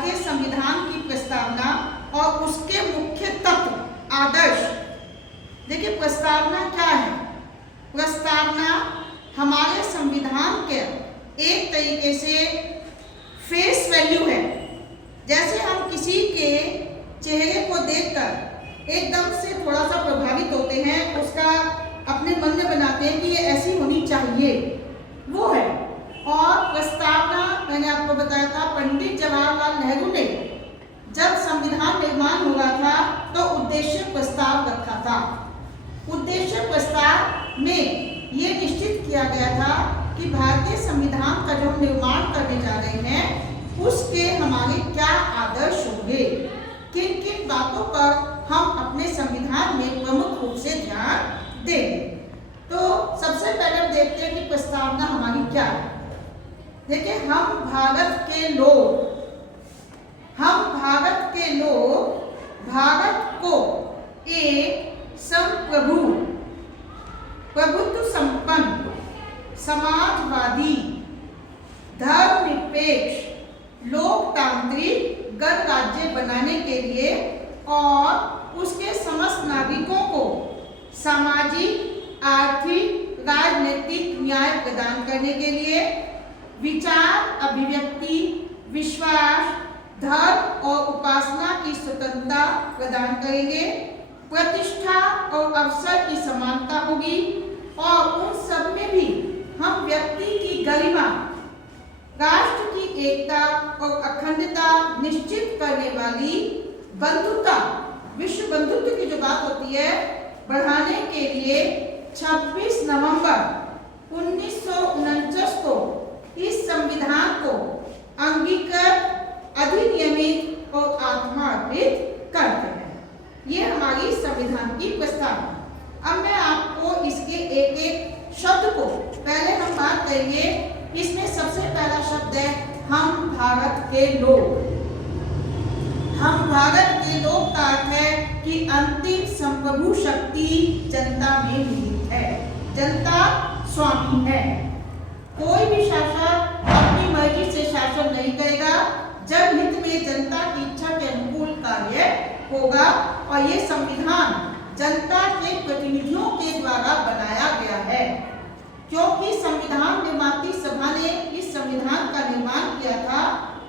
भारतीय संविधान की प्रस्तावना और उसके मुख्य तत्व आदर्श। देखिए प्रस्तावना क्या है? प्रस्तावना हमारे संविधान के एक तरीके से फेस वैल्यू है। जैसे हम किसी के चेहरे को देखकर एकदम से थोड़ा सा प्रभावित होते हैं, उसका अपने मन में बनाते हैं कि ये ऐसी होनी चाहिए, वो है। और प्रस्तावना मैंने आपको बताया था, पंडित जवाहरलाल नेहरू ने जब संविधान निर्माण हो रहा था तो उद्देश्य प्रस्ताव रखा था। उद्देश्य प्रस्ताव में ये निश्चित किया गया था कि भारतीय संविधान का जो हम निर्माण करने जा रहे हैं उसके हमारे क्या आदर्श होंगे, किन किन बातों पर हम अपने संविधान में प्रमुख रूप से ध्यान देंगे। तो सबसे पहले हम देखते हैं कि प्रस्तावना हमारी क्या है। देखिए हम भारत के लोग भारत को एक संप्रभु, प्रभुत्व संपन्न, समाजवादी, धर्मनिरपेक्ष, लोकतांत्रिक गणराज्य बनाने के लिए और उसके समस्त नागरिकों को सामाजिक, आर्थिक, राजनीतिक न्याय प्रदान करने के लिए विचार, अभिव्यक्ति, विश्वास, धर्म और उपासना की स्वतंत्रता प्रदान करेंगे, प्रतिष्ठा और अवसर की समानता होगी और उन सब में भी हम व्यक्ति की गरिमा, राष्ट्र की एकता और अखंडता निश्चित करने वाली बंधुता, विश्व बंधुत्व की जो बात होती है, बढ़ाने के लिए 26 नवंबर 1949 को इस संविधान को अंगीकृत, अधिनियमित और आत्मार्पित करते हैं। ये हमारी संविधान की प्रस्तावना। अब मैं आपको इसके एक एक शब्द को पहले हम बात करेंगे। इसमें सबसे पहला शब्द है हम भारत के लोग। हम भारत के लोग का अर्थ है कि अंतिम संप्रभु शक्ति जनता में निहित है, जनता स्वामी है। कोई भी शासक अपनी मर्जी से शासन नहीं करेगा, जब हित में जनता की इच्छा के अनुकूल कार्य होगा। और ये संविधान जनता के प्रतिनिधियों के द्वारा बनाया गया है, क्योंकि संविधान निर्माती सभा ने इस संविधान का निर्माण किया था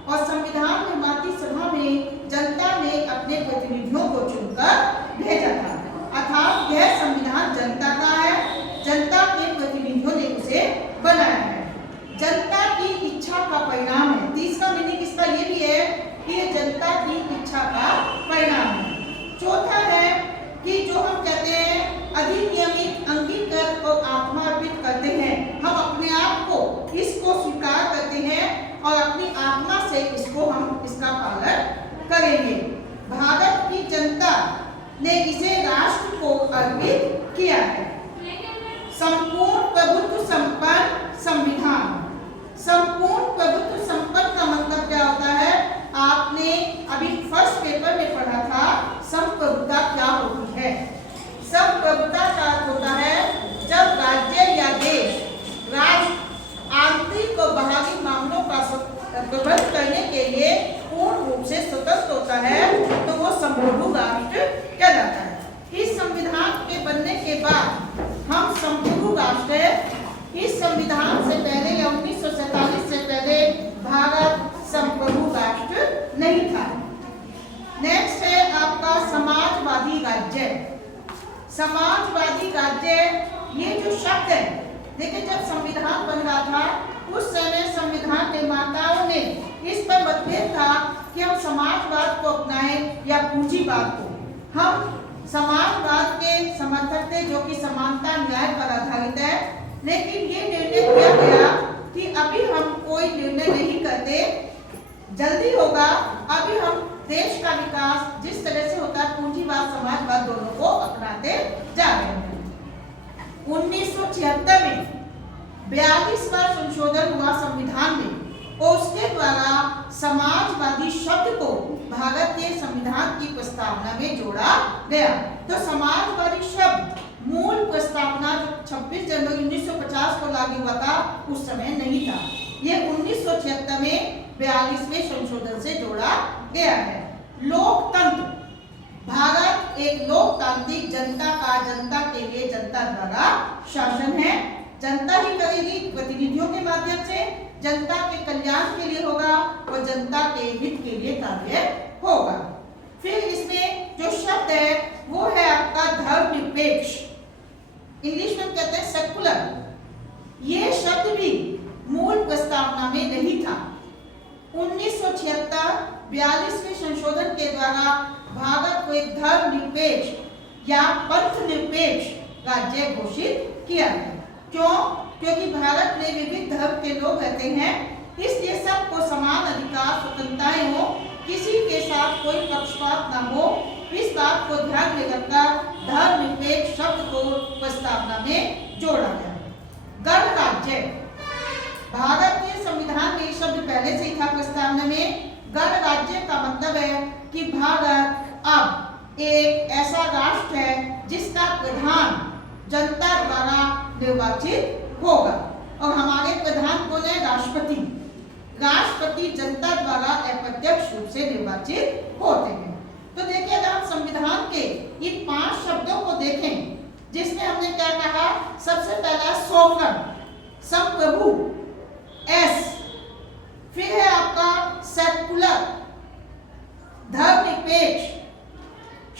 और संविधान निर्माती सभा में जनता ने अपने प्रतिनिधियों को चुनकर भेजा था। अर्थात यह संविधान जनता का है, जनता के प्रतिनिधियों ने उसे बनाया है, जनता की इच्छा का परिणाम है। तीसरा मीनिंग इसका ये भी है कि ये जनता की इच्छा का परिणाम है। चौथा है कि जो हम कहते हैं अधिनियमित, अंगीकृत और आत्मार्पित करते हैं, हम अपने आप को इसको स्वीकार करते हैं और अपनी आत्मा से इसका पालन करेंगे। भारत की जनता ने इसे राष्ट्र को अर्पित किया है। संपूर्ण प्रभुत्व संपन्न संविधान। संपूर्ण प्रभुत्व संपन्न का मतलब क्या होता है? आपने अभी फर्स्ट पेपर में पढ़ा था संप्रभुता क्या होती है। संप्रभुता का अर्थ होता है जब राज्य या देश, राष्ट्र आंतरिक और बाहरी मामलों का प्रबंध करने के लिए पूर्ण रूप से स्वतंत्र होता है, तो वो संप्रभु राष्ट्र कहलाता है। इस संविधान के बनने के बाद हम संप्रभु राष्ट्र है। इस संविधान से पहले या 1947 से पहले भारत संप्रभु राष्ट्र नहीं था। नेक्स्ट है आपका समाजवादी राज्य। समाजवादी राज्य, ये जो शब्द है, देखिए जब संविधान बन रहा था उस समय संविधान निर्माताओं ने इस पर मतभेद था कि हम समाजवाद को अपनाएं या पूंजीवाद को। हम समाजवाद के समर्थक थे, जो कि समानता न्याय पर आधारित है, लेकिन ये निर्णय किया गया कि अभी हम कोई निर्णय नहीं करते, जल्दी होगा। अभी हम देश का विकास जिस तरह से होता है पूंजीवाद, समाजवाद दोनों को अपनाते जा रहे हैं। 1976 में 42वां संशोधन हुआ संविधान में और उसके द्वारा समाजवादी शब्द को भारतीय संविधान की प्रस्तावना में जोड़ा गया। तो समाजवादी शब्द मूल प्रस्तावना जो 26 जनवरी 1950 को लागू हुआ था उस समय नहीं था। ये 1976 में 42वें संशोधन से जोड़ा जोड़ा गया है। लोकतंत्र, भारत एक लोकतांत्रिक जनता का जनता के लिए जनता द्वारा शासन है। जनता ही करेगी, प्रतिनिधियों के माध्यम से जनता के कल्याण के लिए होगा और जनता के हित के लिए कार्य होगा। फिर इसमें जो शब्द है वो है आपका धर्मनिरपेक्ष, इंग्लिश में कहते हैं सेकुलर। ये शब्द भी मूल प्रस्तावना में नहीं था। 1976-42वें संशोधन के द्वारा भारत को एक धर्मनिरपेक्ष या पंथ निरपेक्ष राज्य घोषित किया गया। क्यों? क्योंकि भारत में विभिन्न धर्म के लोग रहते हैं, इसलिए सबको समान अधिकार स्वतंत्रताएं हो, किसी के साथ कोई पक्षपात न हो। इस बात को ध्यान में रखकर धर्मनिरपेक्ष शब्द को प्रस्तावना में जोड़ा गया। गणराज्य, भारतीय संविधान में शब्द पहले से ही था प्रस्तावना में। गणराज्य का मतलब है कि भारत अब एक ऐसा राष्ट्र है जिसका प्रधान जनता द्वारा निर्वाचित होगा। और हमारे प्रधान कौन है? राष्ट्रपति। राष्ट्रपति जनता द्वारा अप्रत्यक्ष रूप से निर्वाचित होते हैं। तो देखिए, अगर हम संविधान के इन 5 शब्दों को देखें, जिसमें हमने क्या कहा, सबसे पहला सोवरन, संप्रभु, एस, फिर है आपका सेकुलर, धर्मनिरपेक्ष,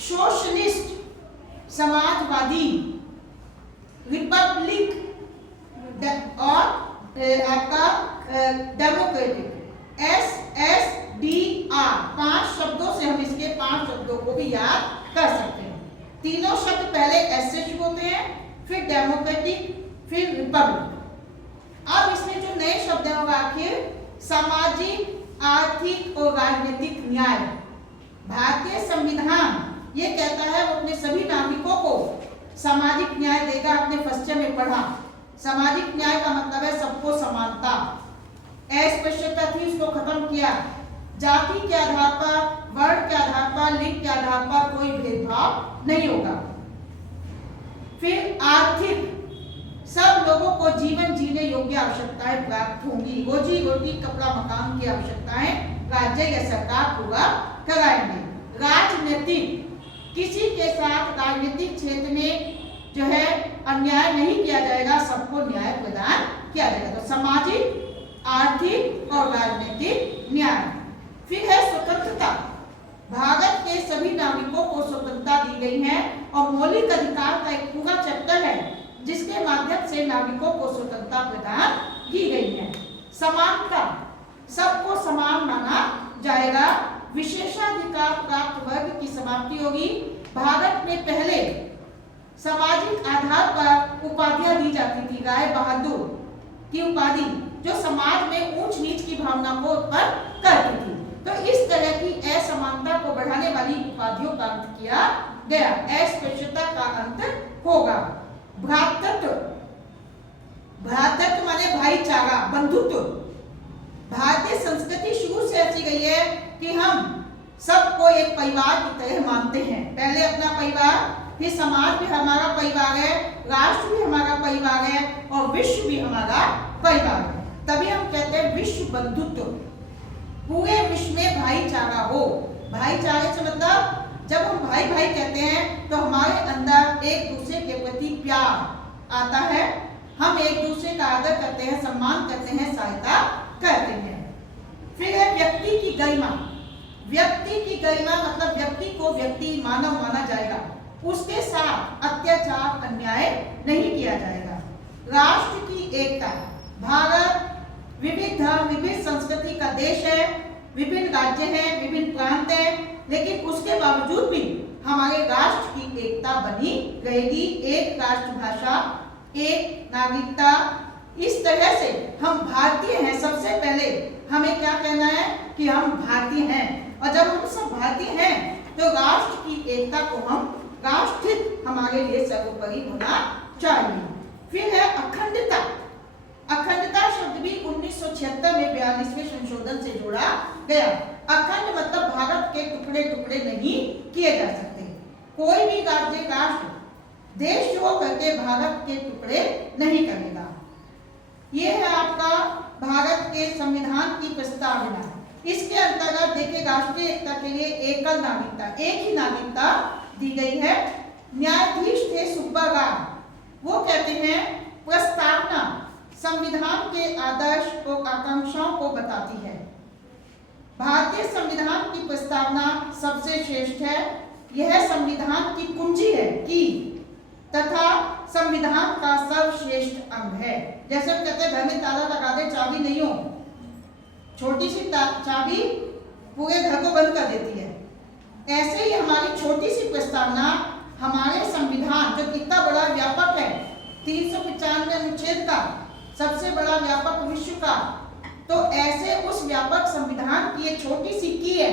सोशलिस्ट, समाजवादी, रिपब्लिक और आपका डेमोक्रेटिक, SSDR। 5 शब्दों से हम इसके 5 शब्दों को भी याद कर सकते हैं। तीनों शब्द पहले एस से शुरू होते हैं, फिर डेमोक्रेटिक, फिर रिपब्लिक। अब इसमें जो नए शब्द हैं वो आखिर सामाजिक, आर्थिक और राजनीतिक न्याय। भारतीय संविधान ये कहता है वो अपने सभी नागरिकों को सामाजिक न्याय देगा। आपने फर्स्ट ईयर में पढ़ा, सामाजिक न्याय का मतलब है सबको समानता। अस्पृश्यता थी, उसको खत्म किया। जाति के आधार पर, वर्ण के आधार पर, लिंग के आधार पर कोई भेदभाव नहीं होगा। फिर आर्थिक, सब लोगों को जीवन जीने योग्य आवश्यकताएं प्राप्त होंगी। रोजी रोटी, कपड़ा, मकान की आवश्यकताएं राज्य या सरकार पूरा कराएंगे। राजनीतिक, किसी के साथ राजनीतिक क्षेत्र में जो है अन्याय नहीं किया जाएगा, सबको न्याय प्रदान किया जाएगा। तो सामाजिक, आर्थिक और राजनीतिक न्याय। फिर है स्वतंत्रता, भारत के सभी नागरिकों को स्वतंत्रता दी गई है और मौलिक अधिकार का एक पूरा चैप्टर है जिसके माध्यम से नागरिकों को स्वतंत्रता प्रदान की गई है। समानता, सबको समान माना जाएगा। विशेषाधिकार प्राप्त वर्ग की समाप्ति होगी। भारत में पहले सामाजिक आधार पर उपाधियां दी जाती थी। राय बहादुर की उपाधि जो समाज में ऊंच नीच की भावना को उत्पन्न करती थी। तो इस तरह की असमानता को बढ़ाने वाली उपाधियों का अंत किया गया। अस्पृश्यता का अंत होगा। भ्रातृत्व, भ्रातृत्व माने भाईचारा, बंधुत्व। भारतीय संस्कृति शुरू से ऐसी गई है कि हम सबको एक परिवार की तरह मानते हैं। पहले अपना परिवार, फिर समाज भी हमारा परिवार है, राष्ट्र भी हमारा परिवार है और विश्व भी हमारा परिवार है। तभी हम कहते हैं विश्व बंधुत्व, पूरे विश्व में भाईचारा हो। भाईचारे से मतलब जब हम भाई भाई कहते हैं तो हमारे अंदर एक दूसरे के प्रति प्यार आता है, हम एक दूसरे का आदर करते हैं, सम्मान करते हैं, सहायता करते हैं। फिर है व्यक्ति की गरिमा। व्यक्ति की गरिमा मतलब व्यक्ति को व्यक्ति, मानव माना जाएगा, उसके साथ अत्याचार, अन्याय नहीं किया जाएगा। राष्ट्र की एकता, भारत विविध धर्म, विभिन्न संस्कृति का देश है, विभिन्न राज्य हैं, विभिन्न प्रांत हैं, लेकिन उसके बावजूद भी हमारे राष्ट्र की एकता बनी रहेगी। एक राष्ट्रभाषा, एक नागरिकता। इस तरह से हम भारतीय हैं। सबसे पहले हमें क्या कहना है कि हम भारतीय हैं, और जब हम सब भारतीय हैं तो राष्ट्र की एकता को हम, राष्ट्रहित हमारे लिए सर्वोपरि होना चाहिए। फिर है अखंडता। अखंडता शब्द भी 1976 में 42वें संशोधन से जोड़ा गया। अखंड मतलब भारत के टुकड़े टुकड़े नहीं किए जा सकते। कोई भी राज्य, राष्ट्र, देश जो करके भारत के टुकड़े नहीं करेगा। ये है आपका भारत के संविधान की प्रस्तावना। इसके अंतर्गत देखिएगा राष्ट्रीय एकता के लिए एकल नागरिकता, एक ही नागरिकता दी गई है। न्यायाधीश थे सुब्बा राव, वो कहते हैं प्रस्तावना संविधान के आदर्श और आकांक्षाओं को बताती है। भारतीय संविधान की प्रस्तावना सबसे श्रेष्ठ है, यह संविधान की कुंजी है की तथा संविधान का सर्वश्रेष्ठ अंग है। जैसे हम कहते हैं घर में ताला लगा दे, चाबी नहीं हो, छोटी सी चाबी पूरे घर को बंद कर देती है। ऐसे ही हमारी छोटी सी प्रस्तावना हमारे संविधान जो इतना बड़ा व्यापक है, 395 अनुच्छेद का सबसे बड़ा व्यापक विश्व का, तो ऐसे उस व्यापक संविधान की एक छोटी सी की है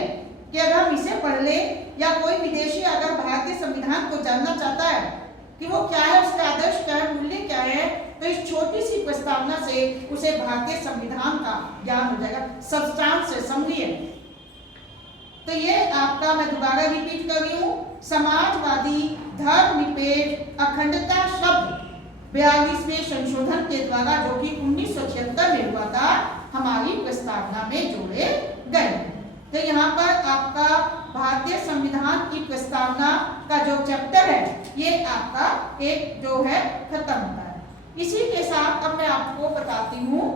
कि अगर हम इसे पढ़ ले या कोई विदेशी अगर भारतीय संविधान को जानना चाहता है कि वो क्या है, उसके आदर्श क्या है, मूल्य क्या है, तो इस छोटी सी प्रस्तावना से उसे भारतीय संविधान का ज्ञान हो जाएगा, सब्सटेंस से समझिए। तो ये आपका मैं दोबारा रिपीट कर रही हूँ, समाजवादी धर्मनिरपेक्ष अखंडता शब्द 42वें संशोधन के द्वारा जो कि 1976 में हुआ था, हमारी प्रस्तावना में जोड़े गए। तो यहाँ पर आपका भारतीय संविधान की प्रस्तावना का जो चैप्टर है ये आपका एक जो है खत्म होता है। इसी के साथ अब मैं आपको बताती हूँ